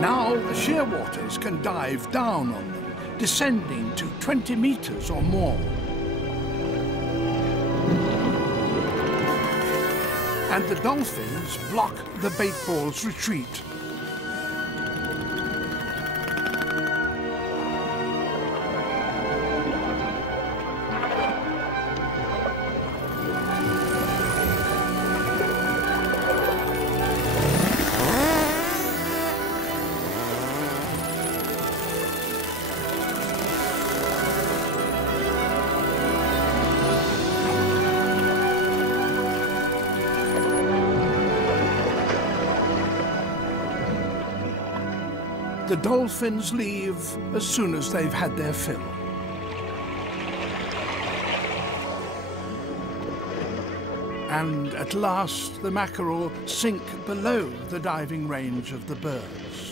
Now the shearwaters can dive down on them, descending to 20 meters or more. And the dolphins block the bait ball's retreat. The dolphins leave as soon as they've had their fill. And at last the mackerel sink below the diving range of the birds.